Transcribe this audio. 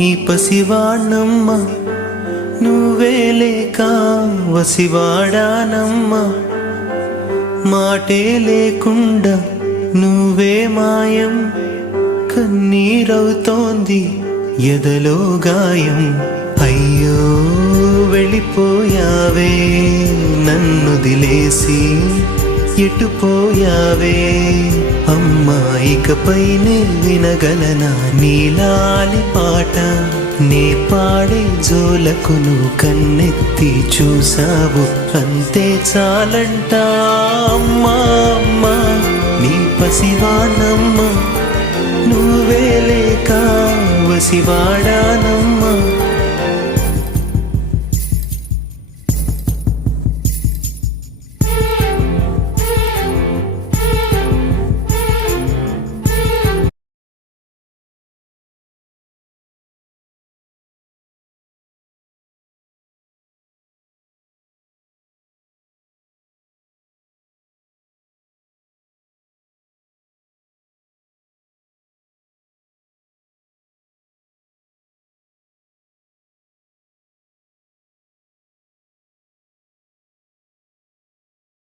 నీ పసివాణమ్మ నువ్వే లేక వసివాడానమ్మా మాటే లేకుండా నువ్వే మాయం కన్నీరవుతోంది ఎదలో గాయం అయ్యో వెళ్ళిపోయావే నన్నుదిలేసి ఎటుపోయావే అమ్మా ఇకపైనే వినగలనా నీలాలి పాట నే పాడే జోలకు నువ్వు కన్నెత్తి చూసావు అంతే చాలంట అమ్మా అమ్మా నీ పసివాణమ్మ నువ్వే లేక వసివాడానమ్మా